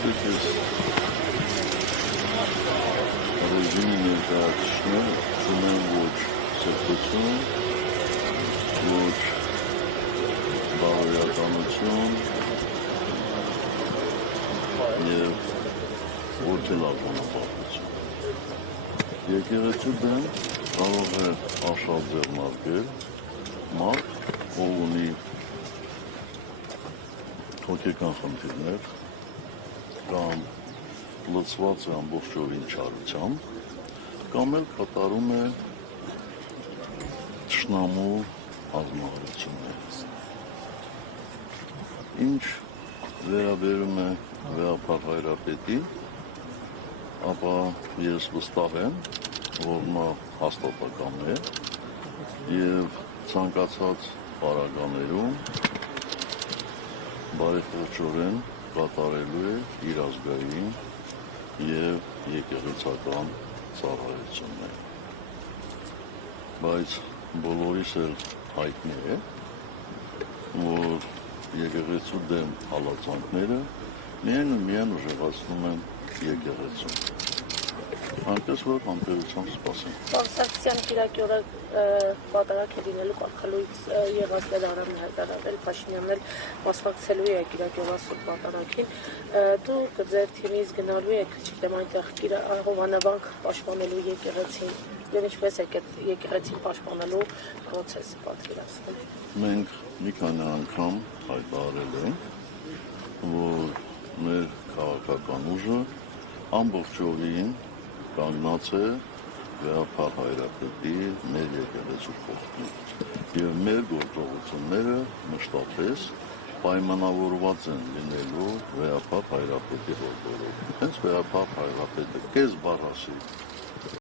Այդպես ռեժիմի ներկայացուցիչները չունեն ոչ սրբություն, ոչ բարոյականություն և ոչ էլ ականապատություն։ Եկեղեցու դեմ կարող է աշխատ ձեռնարկել մարդ, ով ունի հոգեկան խնդիրներ կամ լծված է ամբողջովին չարությամբ, կամ էլ կատարում է թշնամու հանձնարարություններ։ Ինչ վերաբերում է Վեհապար Հայրապետին, ապա ես վստահ եմ, որ նա հաստատակամ է և ցանկացած պարագաներում բարեփոխչորեն կատարելու է իր ազգային և եկեղեցական ծառայությունները։ Բայց բոլորիս էլ հայտնի է, որ եկեղեցու դեմ հալածանքները միայն ուժեղացնում են եկեղեցուն։ Այնպես որ համբերությամբ սպասենք։ Պարոն Սարգսյան, կիրակի օրը պատարագ է լինելու կարգալույց եղածներ Արամ հայտարարել, Փաշինյանն էլ մասնակցելու է կիրակի օրվա սուրբ պատարագին։ Դուք ձեր թիմից գնալու եք, չգիտեմ, այնտեղ Հովանավանք պաշտպանելու եկեղեցին, եւ ինչպես եք այդ եկեղեցին պաշտպանելու պրոցեսը պատկերացնում։ Մենք մի քանի անգամ հայտարարել ենք, որ մեր քաղաքական ուժը ամբողջովին կանգնած է Վեհապար Հայրապետի մեր եկեղեցու կողքին և մեր գործողությունները մշտապես պայմանավորված են լինելու Վեհապար Հայրապետի հորդորով։ Հենց Վեհապար Հայրապետը կես բառասի